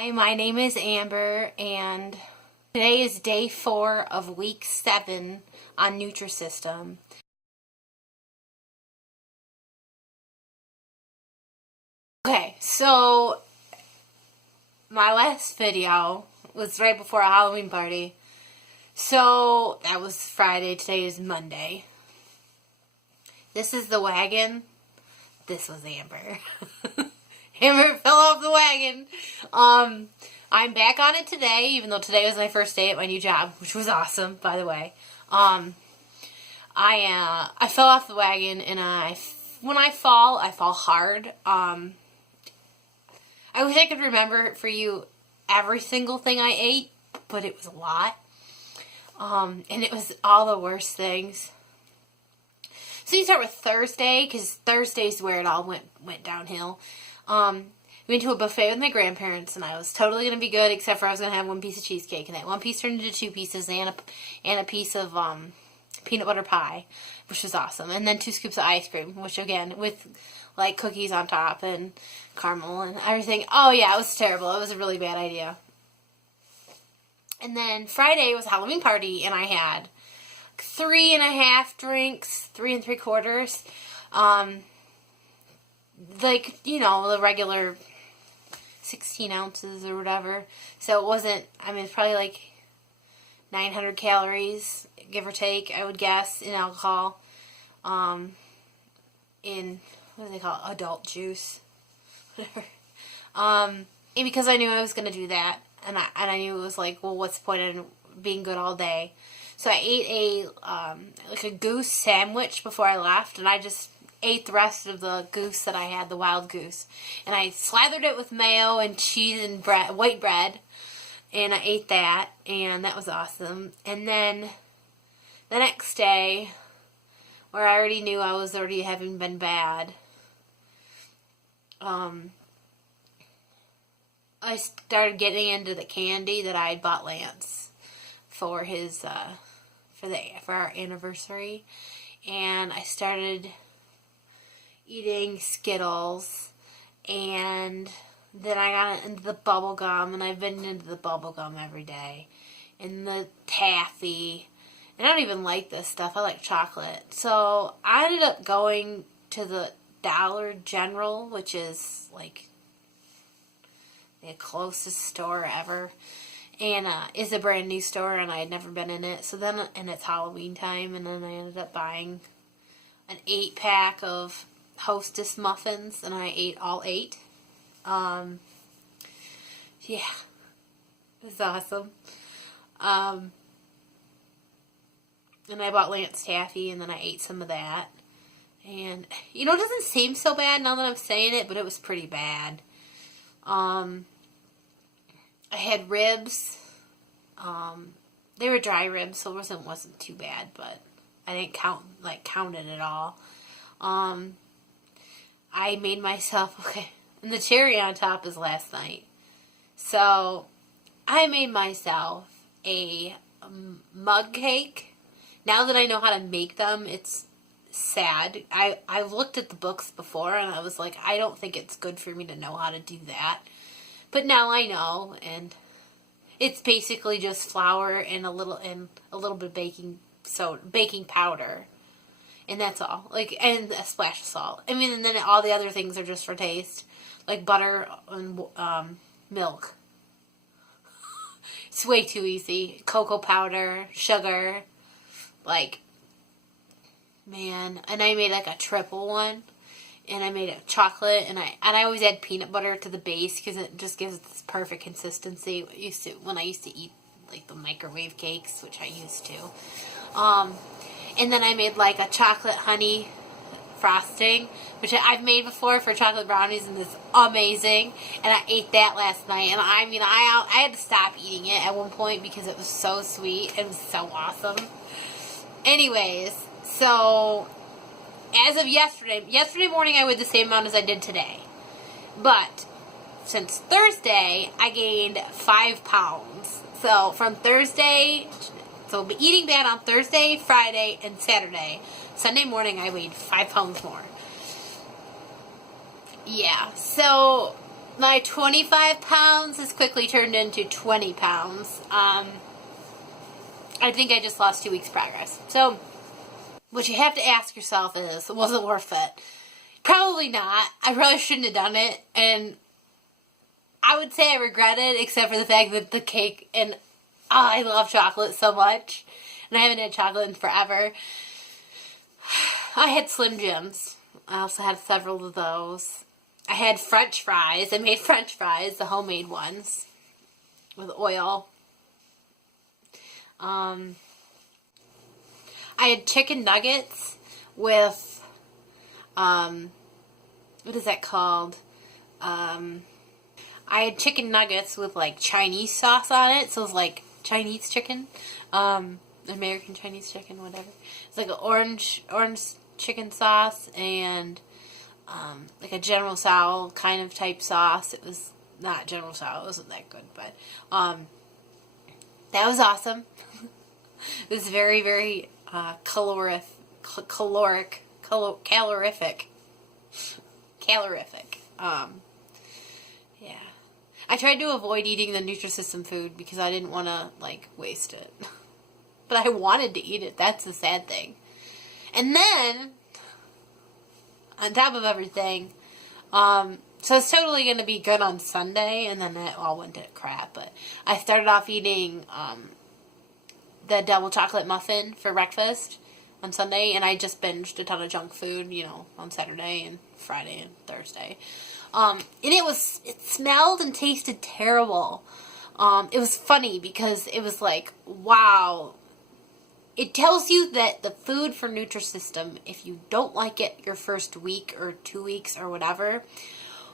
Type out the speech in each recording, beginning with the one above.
Hi, my name is Amber, and today is day 4 of week 7 on Nutrisystem. Okay, so my last video was right before a Halloween party. So that was Friday, today is Monday. This is the wagon. This was Amber. Amber fell off the wagon. I'm back on it today, even though today was my first day at my new job, which was awesome, by the way. I fell off the wagon, and when I fall hard. I wish I could remember for you every single thing I ate, but it was a lot. And it was all the worst things. So you start with Thursday, because Thursday's where it all went downhill. We went to a buffet with my grandparents, and I was totally going to be good, except for I was going to have one piece of cheesecake, and that one piece turned into 2 pieces, and a piece of peanut butter pie, which was awesome, and then 2 scoops of ice cream, which again, with like cookies on top, and caramel, and everything. Oh yeah, it was terrible. It was a really bad idea. And then Friday was a Halloween party, and I had 3.5 drinks, 3 3/4, like, you know, the regular 16 ounces or whatever. So it wasn't, I mean, it's probably like 900 calories, give or take, I would guess, in alcohol. In, what do they call it? Adult juice. Whatever. And because I knew I was going to do that, and I knew it was like, well, what's the point in being good all day? So I ate a goose sandwich before I left, and I just ate the rest of the goose that I had, the wild goose. And I slathered it with mayo and cheese and white bread. And I ate that, and that was awesome. And then the next day, where I already knew I was already having been bad, I started getting into the candy that I had bought Lance for his for our anniversary. And I started eating Skittles, and then I got into the bubble gum, and I've been into the bubble gum every day, and the taffy, and I don't even like this stuff. I like chocolate. So I ended up going to the Dollar General, which is like the closest store ever, and is a brand new store, and I had never been in it. So then, and it's Halloween time, and then I ended up buying an 8-pack of Hostess muffins, and I ate all 8. Yeah, it was awesome. And I bought Lance taffy, and then I ate some of that. And, you know, it doesn't seem so bad now that I'm saying it, but it was pretty bad. I had ribs. They were dry ribs, so it wasn't too bad, but I didn't count it at all. I made myself, okay, and the cherry on top is last night. So, I made myself a mug cake. Now that I know how to make them, it's sad. I looked at the books before, and I was like, I don't think it's good for me to know how to do that. But now I know, and it's basically just flour and a little bit of baking powder. And that's all. Like, and a splash of salt. I mean, and then all the other things are just for taste. Like butter and milk. It's way too easy. Cocoa powder, sugar. Like, man. And I made like a triple one. And I made it chocolate. And I always add peanut butter to the base, because it just gives this perfect consistency. When I used to eat like the microwave cakes, which I used to. And then I made like a chocolate honey frosting, which I've made before for chocolate brownies, and it's amazing. And I ate that last night, and I mean, I had to stop eating it at one point because it was so sweet. It was so awesome. Anyways, so as of yesterday morning, I weighed the same amount as I did today. But since Thursday, I gained 5 pounds. So from Thursday, so I'll be eating bad on Thursday, Friday, and Saturday. Sunday morning, I weighed 5 pounds more. Yeah, so My 25 pounds has quickly turned into 20 pounds. I think I just lost 2 weeks progress. So, what you have to ask yourself is, was it worth it? Probably not. I probably shouldn't have done it. And I would say I regret it, except for the fact that the cake, and I love chocolate so much. And I haven't had chocolate in forever. I had Slim Jims. I also had several of those. I had French fries. I made French fries, the homemade ones, with oil. I had chicken nuggets with, what is that called? I had chicken nuggets with, like, Chinese sauce on it, so it was, like, Chinese chicken, American Chinese chicken, whatever. It's like an orange chicken sauce and, like a General Tso kind of type sauce. It was not General Tso, it wasn't that good, but, that was awesome. It was very, very, calorific. Yeah. I tried to avoid eating the Nutrisystem food because I didn't want to, like, waste it. But I wanted to eat it. That's the sad thing. And then, on top of everything, so it's totally going to be good on Sunday, and then it all went to crap. But I started off eating the double chocolate muffin for breakfast on Sunday, and I just binged a ton of junk food, you know, on Saturday and Friday and Thursday. And it smelled and tasted terrible. It was funny because it was like, wow. It tells you that the food for Nutrisystem, if you don't like it your first week or 2 weeks or whatever,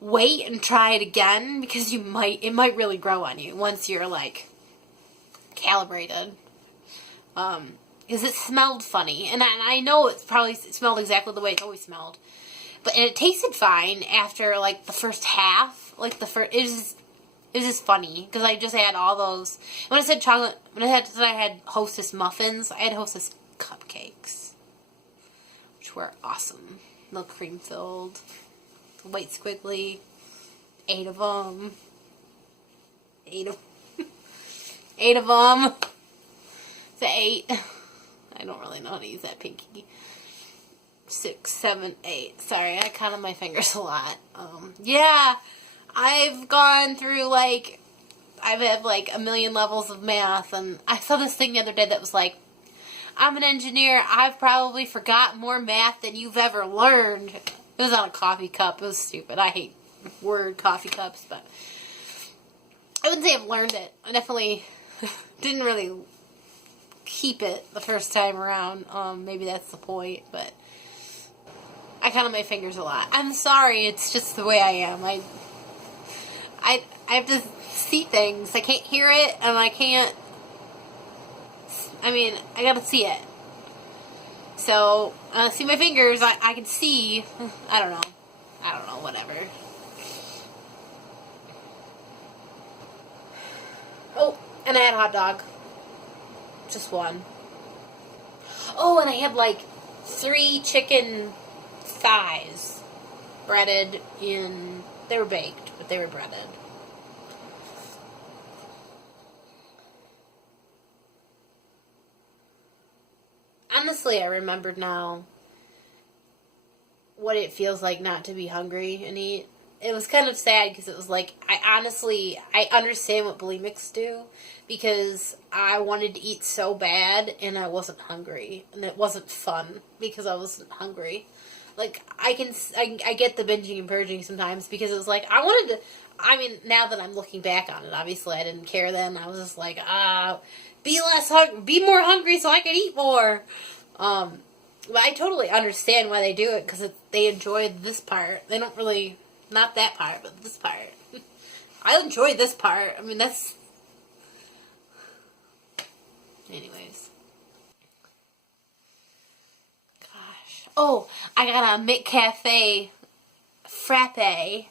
wait and try it again because it might really grow on you once you're, like, calibrated. Because it smelled funny, and I know it smelled exactly the way it's always smelled, but it tasted fine after, like, the first half. Like, it was just funny because I just had all those. When I said chocolate, when I had Hostess muffins, I had Hostess cupcakes, which were awesome. Milk cream filled, white squiggly. 8 of them. 8 of them. It's 8. I don't really know how to use that pinky. 6, 7, 8. Sorry, I counted my fingers a lot. Yeah. I've gone through, like, I've had, like, a million levels of math, and I saw this thing the other day that was like, I'm an engineer, I've probably forgotten more math than you've ever learned. It was on a coffee cup. It was stupid. I hate word coffee cups, but I wouldn't say I've learned it. I definitely didn't really keep it the first time around. Maybe that's the point, but I counted my fingers a lot. I'm sorry, it's just the way I am. I have to see things. I can't hear it, and I gotta see it. So, see my fingers, I can see. I don't know, whatever. Oh, and I had a hot dog. Just one. Oh, and I had, like, 3 chicken thighs breaded in... They were baked, but they were breaded. Honestly, I remembered now what it feels like not to be hungry and eat. It was kind of sad because it was like, I understand what bulimics do because I wanted to eat so bad and I wasn't hungry. And it wasn't fun because I wasn't hungry. Like, I get the binging and purging sometimes because it was like, now that I'm looking back on it, obviously I didn't care then. I was just like, be more hungry so I can eat more. But I totally understand why they do it because they enjoy this part. They don't really, not that part, but this part. I enjoy this part. I mean, that's... Anyways. Gosh. Oh, I got a McCafe frappe.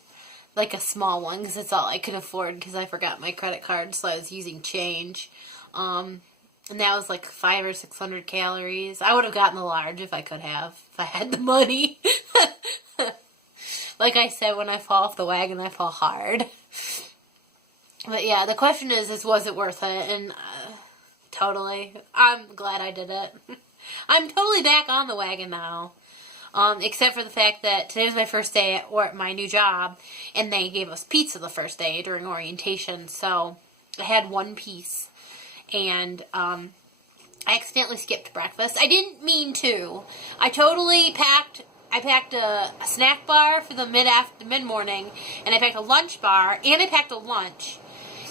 Like a small one, because it's all I could afford, because I forgot my credit card, so I was using change. And that was like 500 or 600 calories. I would have gotten a large if I could have, if I had the money. Like I said, when I fall off the wagon, I fall hard. But yeah, the question is was it worth it? And totally. I'm glad I did it. I'm totally back on the wagon now. Except for the fact that today was my first day at my new job, and they gave us pizza the first day during orientation, so I had one piece, and I accidentally skipped breakfast. I didn't mean to. I packed a snack bar for the mid-morning, and I packed a lunch bar, and I packed a lunch,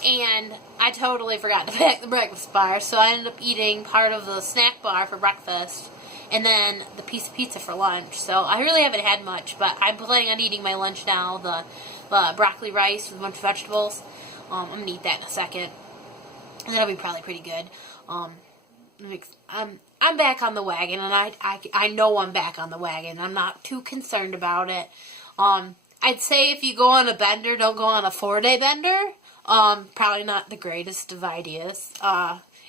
and I totally forgot to pack the breakfast bar, so I ended up eating part of the snack bar for breakfast, and then the piece of pizza for lunch. So I really haven't had much, but I'm planning on eating my lunch now, the broccoli rice with a bunch of vegetables. I'm going to eat that in a second, and that'll be probably pretty good. I'm back on the wagon, and I know I'm back on the wagon. I'm not too concerned about it. I'd say if you go on a bender, don't go on a 4-day bender. Probably not the greatest of ideas.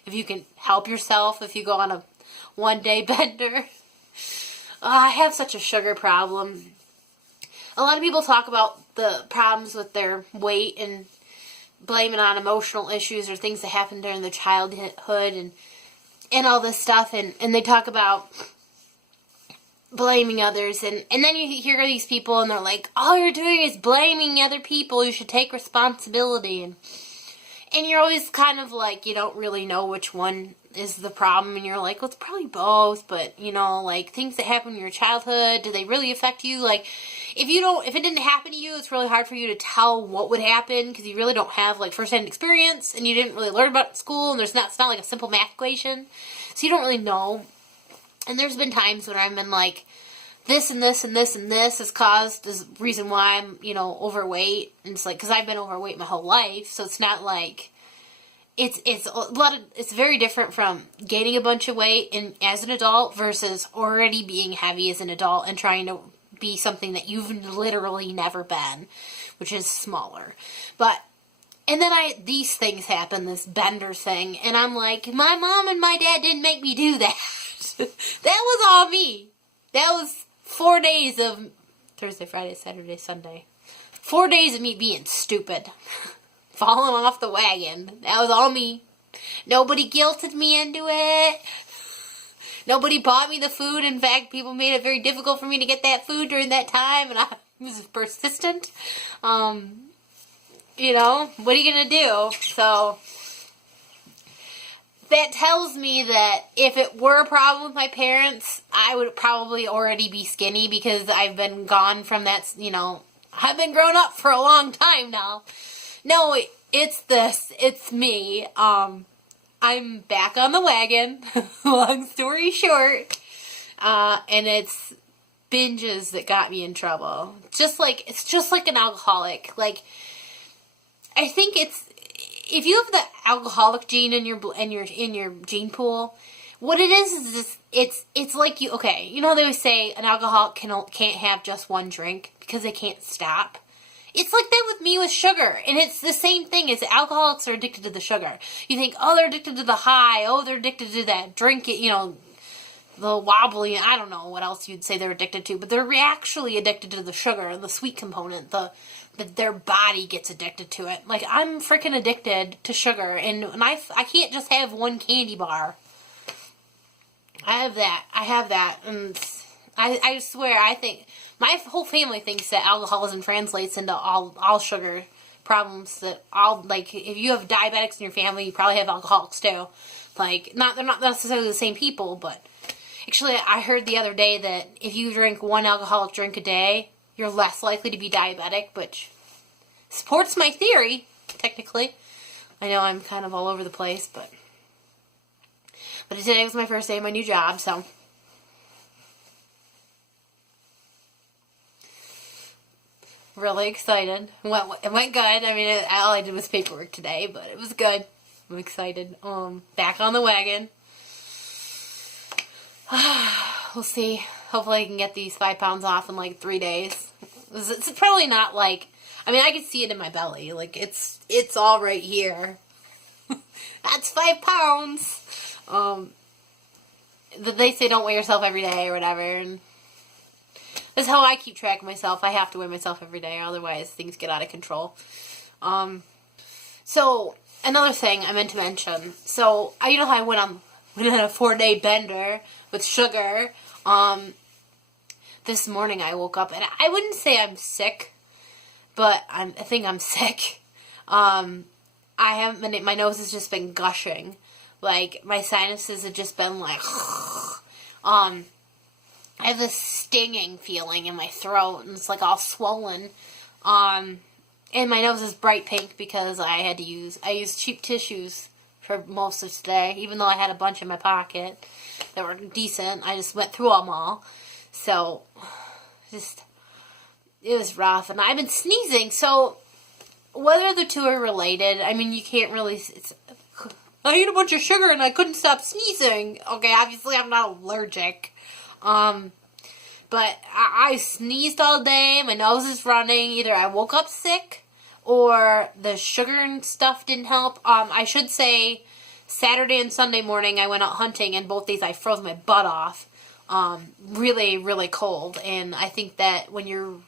If you can help yourself, if you go on a 1-day bender. I have such a sugar problem. A lot of people talk about the problems with their weight and blame it on emotional issues or things that happened during their childhood and all this stuff, and they talk about blaming others, and then you hear these people and they're like, all you're doing is blaming other people, you should take responsibility, and you're always kind of like, you don't really know which one is the problem, and you're like, well, it's probably both, but, you know, like, things that happen in your childhood, do they really affect you? Like, if it didn't happen to you, it's really hard for you to tell what would happen, because you really don't have, like, first-hand experience, and you didn't really learn about it in school, and it's not like a simple math equation, so you don't really know. And there's been times when I've been like, this and this and this and this has caused this reason why I'm, you know, overweight. And it's like, because I've been overweight my whole life, so it's not like, it's very different from gaining a bunch of weight as an adult versus already being heavy as an adult and trying to be something that you've literally never been, which is smaller. And then these things happen, this bender thing, and I'm like, my mom and my dad didn't make me do that. That was all me. That was 4 days of Thursday, Friday, Saturday, Sunday. 4 days of me being stupid. Falling off the wagon. That was all me. Nobody guilted me into it. Nobody bought me the food. In fact, people made it very difficult for me to get that food during that time, and I was persistent. You know, what are you going to do? So that tells me that if it were a problem with my parents, I would probably already be skinny because I've been gone from that, you know, I've been grown up for a long time now. No, it's me. I'm back on the wagon, long story short, and it's binges that got me in trouble. It's just like an alcoholic. Like, I think if you have the alcoholic gene in your gene pool, what it is it's like you know how they always say an alcoholic can't have just one drink because they can't stop. It's like that with me with sugar, and it's the same thing as alcoholics are addicted to the sugar. You think, oh, they're addicted to the high, oh, they're addicted to that drink, you know, the wobbly, I don't know what else you'd say they're addicted to, but they're actually addicted to the sugar, the sweet component, that their body gets addicted to it. Like, I'm freaking addicted to sugar, and I can't just have one candy bar. I have that, and I swear, I think, my whole family thinks that alcoholism translates into all sugar problems, that like, if you have diabetics in your family, you probably have alcoholics too. Like, they're not necessarily the same people, but actually, I heard the other day that if you drink one alcoholic drink a day, you're less likely to be diabetic, which supports my theory, technically. I know I'm kind of all over the place, but today was my first day of my new job, so really excited. It went good. I mean, all I did was paperwork today, but it was good. I'm excited. Back on the wagon. We'll see. Hopefully I can get these 5 pounds off in like 3 days. It's probably not like, I mean, I can see it in my belly. Like, it's all right here. That's 5 pounds. They say don't weigh yourself every day or whatever. And That's how I keep track of myself. I have to weigh myself every day, otherwise things get out of control. So another thing I meant to mention. So you know how I went on a 4-day bender with sugar. This morning I woke up and I wouldn't say I'm sick, but I think I'm sick. I haven't been. My nose has just been gushing. Like my sinuses have just been like. I have this stinging feeling in my throat, and it's like all swollen. And my nose is bright pink because I used cheap tissues for most of today, even though I had a bunch in my pocket that were decent. I just went through them all. So, it was rough, and I've been sneezing, so whether the two are related, I mean, you can't really, I ate a bunch of sugar and I couldn't stop sneezing. Okay, obviously I'm not allergic. But I sneezed all day, my nose is running, either I woke up sick, or the sugar and stuff didn't help. I should say, Saturday and Sunday morning I went out hunting, and both days I froze my butt off. Really, really cold, and I think that when you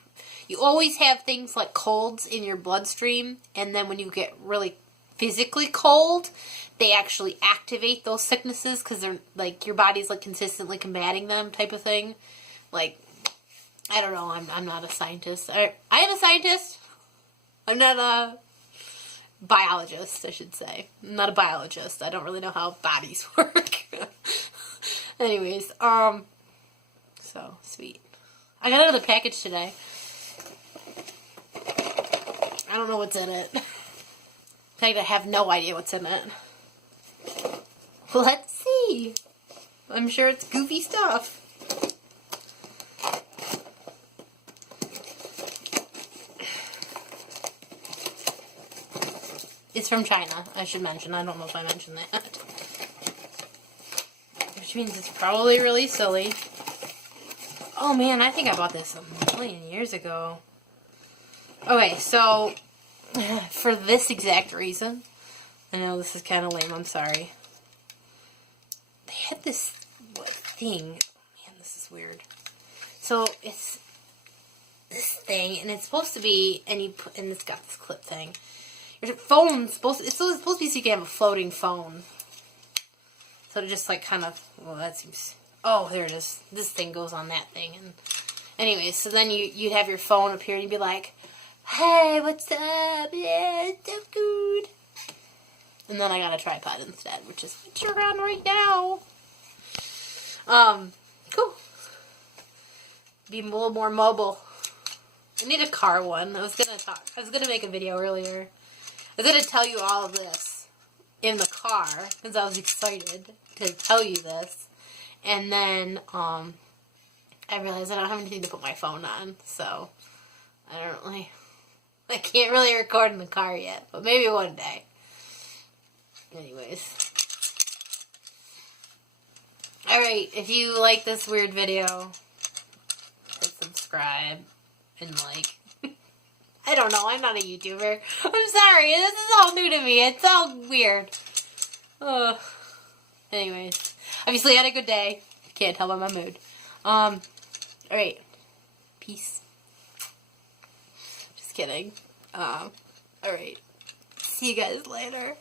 always have things like colds in your bloodstream, and then when you get really physically cold, they actually activate those sicknesses, because they're, like, your body's, like, consistently combating them type of thing. Like, I don't know, I'm not a scientist. I am a scientist. I'm not a biologist, I should say. I'm not a biologist. I don't really know how bodies work. Anyways, so sweet. I got another package today. I don't know what's in it. In fact, I have no idea what's in it. Let's see. I'm sure it's goofy stuff. It's from China, I should mention. I don't know if I mentioned that. Which means it's probably really silly. Oh man, I think I bought this a million years ago. Okay, so, for this exact reason, I know this is kind of lame, I'm sorry. They had this thing. Man, this is weird. So, it's this thing, and it's supposed to be, and it's got this clip thing. Your phone's supposed to be so you can have a floating phone. So to just like kind of, well, that seems, oh, there it is. This thing goes on that thing. And anyways, so then you'd have your phone up here and you'd be like, hey, what's up? Yeah, it's so good. And then I got a tripod instead, which is what you're on right now. Cool. Be a little more mobile. I need a car one. I was gonna make a video earlier. I was going to tell you all of this in the car, because I was excited to tell you this. And then, I realized I don't have anything to put my phone on, so I can't really record in the car yet, but maybe one day. Anyways. Alright, if you like this weird video, hit subscribe and like. I don't know, I'm not a YouTuber. I'm sorry, this is all new to me. It's all weird. Anyways. Obviously I had a good day. Can't tell by my mood. Alright. Peace. Just kidding. Alright. See you guys later.